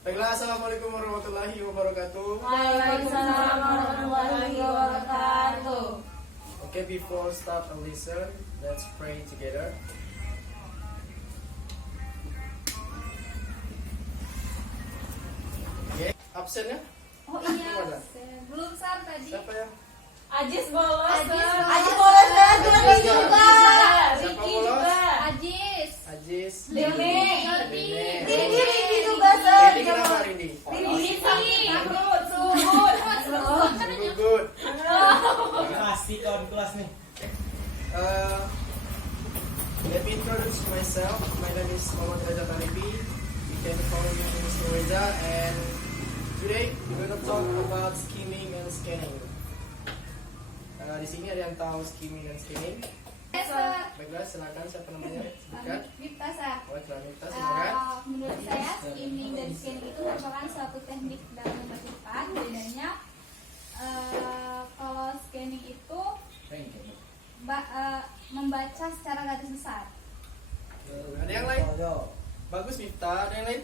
Baiklah, assalamualaikum warahmatullahi wabarakatuh. Waalaikumsalam warahmatullahi wabarakatuh. Okay, before start and listen, let's pray together. Okay, absennya? Oh iya, Gimana? belum Sar tadi. Siapa ya? Ajis bolos. Ajis bolos dan Ricky juga. Siapa Ricky bolos? juga. Ajis. Ajis. Dene. Ricky juga Sar. Rini kenapa Rini? Ini Suhud. Good, good. Pasti kawan kelas nih. Let me introduce myself. My name is Muhammad Reza Talibi. You can call me Mr. Reza, and today we're gonna talk about skimming and scanning. Di sini ada yang tahu skimming dan scanning? Sar. Baiklah, silakan siapa namanya? Sebutkan. Mifta Sar. Oh, Mifta, silakan. Menurut saya, skimming dan scanning itu merupakan suatu teknik dalam membacakan. Bedanya, kalau scanning itu membaca secara garis besar. Ada yang lain? Bagus Mifta, ada yang lain?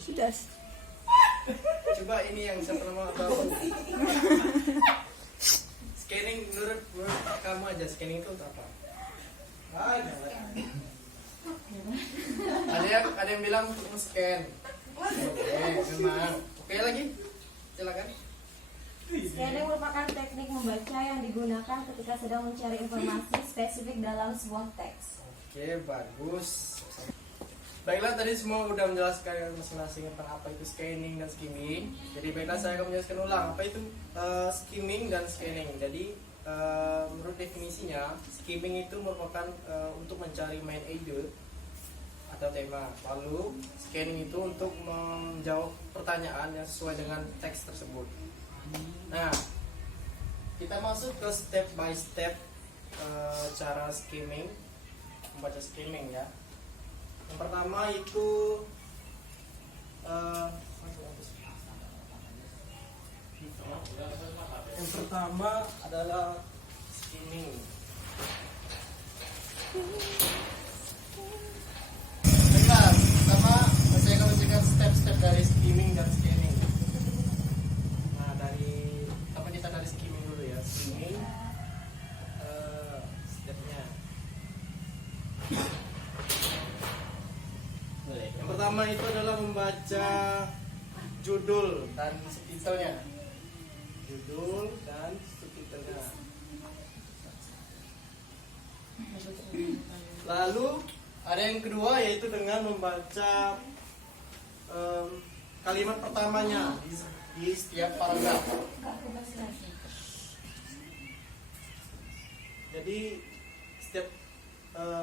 Sudah. Coba ini yang siapa nama tahu. Scanning menurut kamu aja, scanning itu untuk apa? Ada yang bilang untuk scan. Oke, memang. Oke lagi, silakan. Scanning merupakan teknik membaca yang digunakan ketika sedang mencari informasi spesifik dalam sebuah teks. Oke, bagus. Baiklah, tadi semua udah menjelaskan masing-masing tentang apa itu scanning dan skimming. Jadi baiklah, saya akan menjelaskan ulang apa itu skimming dan scanning. Jadi menurut definisinya, skimming itu merupakan untuk mencari main ide atau tema. Lalu scanning itu untuk menjawab pertanyaan yang sesuai dengan teks tersebut. Nah, kita masuk ke step by step cara skimming, membaca skimming ya. Yang pertama itu yang pertama adalah skimming. Baiklah, pertama saya akan bacakan step-step dari skimming dan scanning. Nah, kita dari skimming dulu ya. Skimming stepnya. Yang pertama itu adalah membaca judul dan subtitlenya. Judul dan subtitlenya. Lalu ada yang kedua yaitu dengan membaca kalimat pertamanya di setiap paragraf. Jadi setiap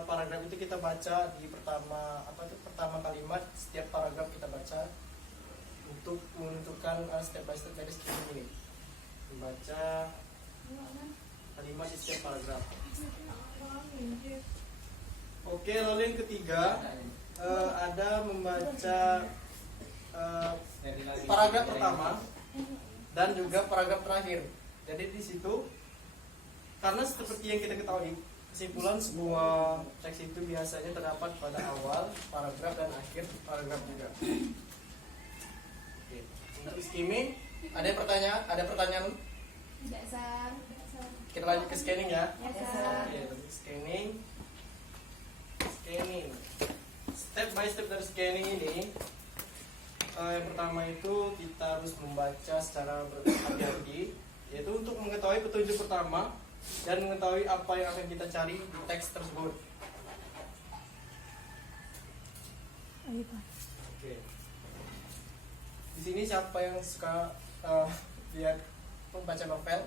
paragraf itu kita baca di pertama kalimat setiap paragraf kita baca untuk menentukan step by step dari skimming ini. Membaca kalimat di setiap paragraf. Oke, lalu yang ketiga ada membaca paragraf pertama dan juga paragraf terakhir. Jadi di situ karena seperti yang kita ketahui, kesimpulan sebuah teks itu biasanya terdapat pada awal paragraf dan akhir paragraf juga. Oke. Untuk skimming, ada pertanyaan? Ada pertanyaan? Tidak Sar. Kita lanjut ke scanning ya. Ya Sar. Oke, scanning. Step by step dari scanning ini, yang pertama itu kita harus membaca secara berhati-hati, yaitu untuk mengetahui petunjuk pertama dan mengetahui apa yang akan kita cari di teks tersebut. Oke. Di sini siapa yang suka lihat membaca novel?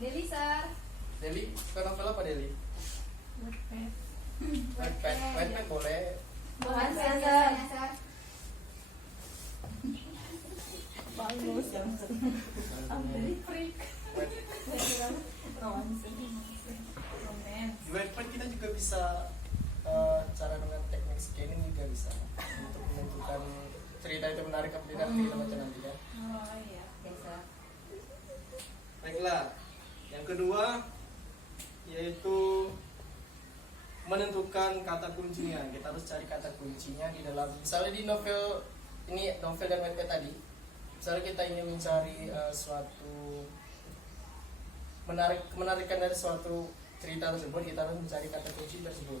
Deli Sar. Deli, suka novel apa Deli? Wattpad boleh. Bukan Sar. Bagus yang Dari freak. Di Wattpad kita juga bisa cara dengan teknik scanning juga bisa untuk menentukan cerita itu menarik apa tidak kita baca nanti ya. Oh iya, biasa. Baiklah, yang kedua yaitu menentukan kata kuncinya. Kita harus cari kata kuncinya di dalam, misalnya di novel ini, novel dan Wattpad tadi. Misalnya kita ingin mencari suatu menarikan dari suatu cerita tersebut, kita harus mencari kata kunci tersebut.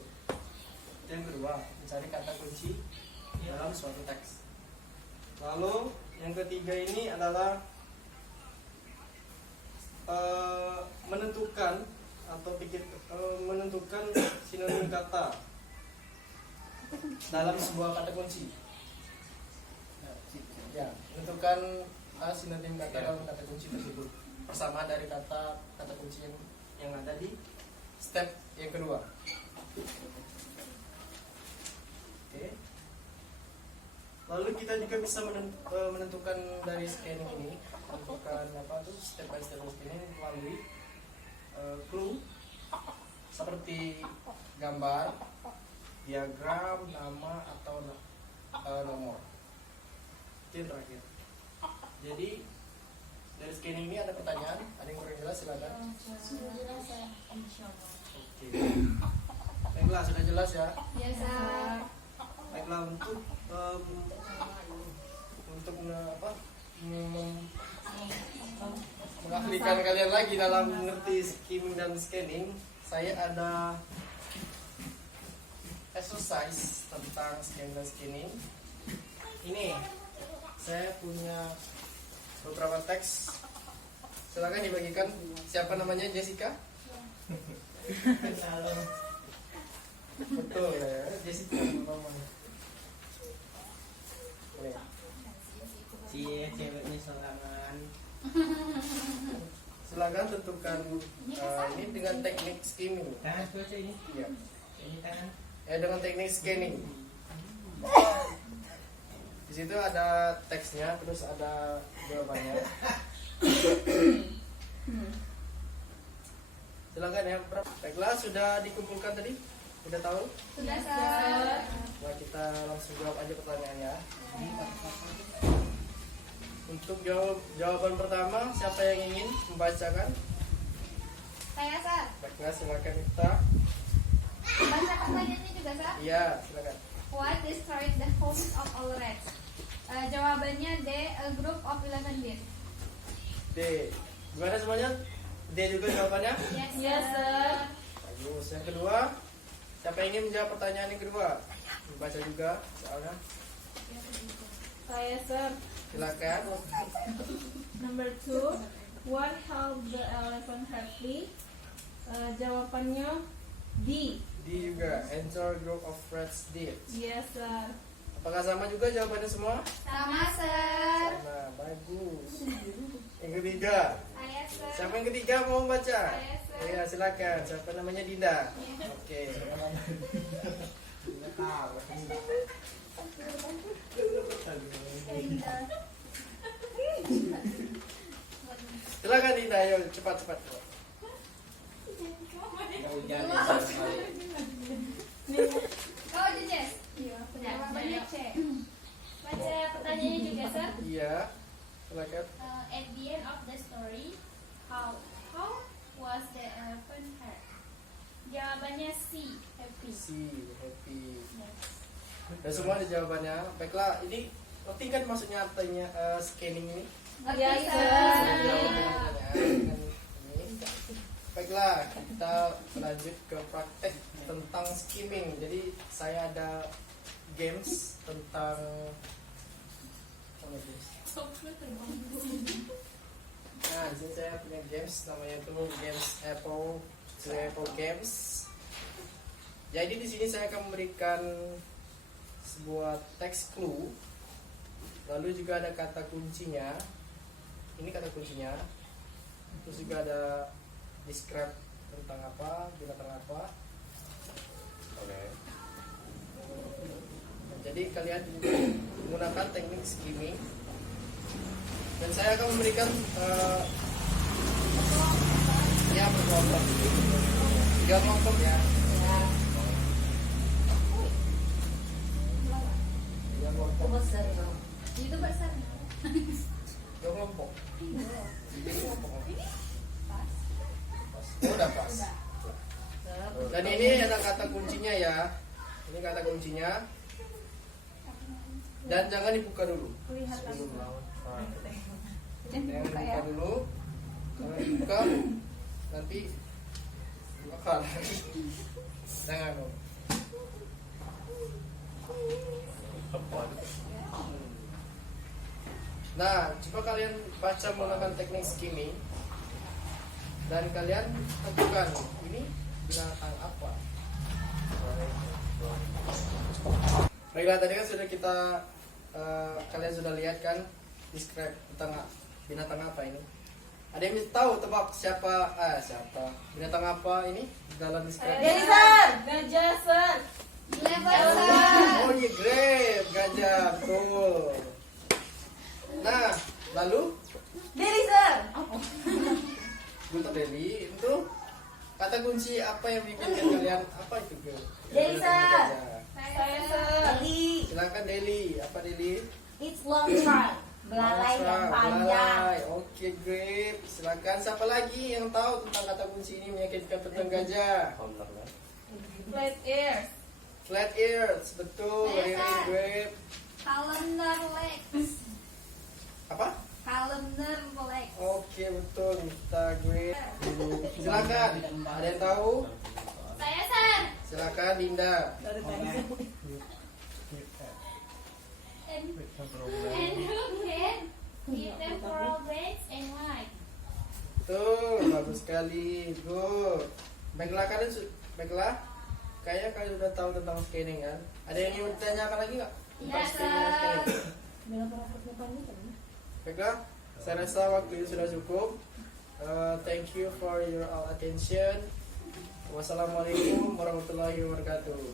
Itu yang kedua, mencari kata kunci dalam suatu teks. Lalu yang ketiga ini adalah menentukan atau menentukan sinonim kata dalam sebuah kata kunci. Ya, menentukan sinonim kata dalam kata kunci tersebut. Persamaan dari kata kunci yang ada di step yang kedua. Oke. Lalu kita juga bisa menentukan dari scanning ini, menentukan step by step scanning melalui clue seperti gambar, diagram, nama atau nomor. Itu yang terakhir. Jadi dari scanning ini ada pertanyaan, ada yang kurang jelas silakan. Sudah jelas ya, insyaallah. Oke. Baiklah, sudah jelas ya. Ya, Sar. Baiklah, untuk mengaplikan kalian lagi dalam mengerti skimming dan scanning, saya ada exercise tentang scanning dan scanning. Ini saya punya beberapa teks. Silakan dibagikan. Siapa namanya? Jessica? Betul ya, Jessica namanya. Si ceweknya sorangan. Silakan tentukan ini dengan teknik skimming. Tangan cuaca ini. Ya. Ini tangan. Dengan teknik scanning. Di situ ada teksnya, terus ada jawabannya. Silakan ya. Baiklah, sudah dikumpulkan tadi? Sudah tahu? Sudah, Sar. Nah, kita langsung jawab aja pertanyaannya. Untuk jawaban pertama, siapa yang ingin membacakan? Saya, Sar. Baiklah, silakan kita. Baca pertanyaannya juga, Sar. Iya, silakan. What destroyed the homes of all rats? Jawabannya D, a group of 11 bees. D. Gimana semuanya? D juga jawabannya? Yes, Sir. Bagus. Yang kedua, siapa yang ingin menjawab pertanyaan yang kedua? Membaca juga soalnya. Saya, Sir. Silakan. Number 2, what helped the elephant happy? Jawabannya D. D juga. Enter group of rats did. Yes, Sir. Apakah sama juga jawabannya semua? Sama, Sir. Sama. Bagus. Yang ketiga. Saya, Sir. Siapa yang ketiga mau membaca? Saya, Sir. Iya, silakan. Siapa namanya Dinda? Oke. Silakan Dinda, ayo cepat. Hujan ya. Oh, Jess. Iya, jawabannya C. Baca pertanyaannya juga, Sir. Iya. Silakan. At the end of the story, how was the elephant hurt? Jawabannya C, happy. C, happy. Yes. Dan semua ada jawabannya. Baiklah, ini ngerti kan maksudnya artinya scanning ini? Iya, Sir. Dengan ini. Baiklah, kita lanjut ke praktek tentang skimming. Jadi saya ada games tentang Nah, di sini saya punya games namanya itu games Apple Games. Jadi di sini saya akan memberikan sebuah teks clue. Lalu juga ada kata kuncinya. Ini kata kuncinya. Terus juga ada describe tentang apa, binatang apa. Oke. Nah, jadi kalian menggunakan teknik skimming. Dan saya akan memberikan ya berkelompok 3 kelompok ya. 3 kelompok. Itu besar. 2 kelompok. 3 kelompok. Pas. Oh, udah pas. Dan ini ada kata kuncinya ya. Ini kata kuncinya. Dan jangan dibuka dulu. Kelihatan. Sebelum melawan. Nah, Jangan jangan dibuka dibuka ya. dulu. Jangan dibuka. Nanti bakal. Jangan dong. Nah, coba kalian baca menggunakan teknik skimming dan kalian tentukan ini binatang apa. Baiklah, tadi kan sudah kita kalian sudah lihat kan describe tentang binatang apa ini. Ada yang tahu tebak siapa binatang apa ini dalam describe? Jadi sir. Gajah, sir. Elephant. Oh iya, great, gajah, betul. Nah, lalu Jadi sir. untuk Deli itu kata kunci apa yang bikin kalian apa itu ke? Deli, sir. Saya, sir. Jadi Silakan Deli, apa Deli? it's long trunk. Belalai dan panjang. Belalai. Oke, great. Silakan siapa lagi yang tahu tentang kata kunci ini menyakitkan tentang gajah? Flat ears. Flat ears, betul. Saya, Really sir. great. Calendar legs. Apa? Calendar legs. Oke, betul. Kita great. Silakan. Ada yang tahu? Saya, sir. Silakan Dinda. And who can give them coral legs and white? Betul, bagus sekali. Good. Baiklah kalian baiklah. Kayaknya kalian sudah tahu tentang scanning kan? Ada yang ingin ditanyakan lagi nggak? Tentang Yes, scanning dan scanning. sir. Baiklah, saya rasa waktu itu sudah cukup. Thank you for your all attention. Wassalamualaikum warahmatullahi wabarakatuh.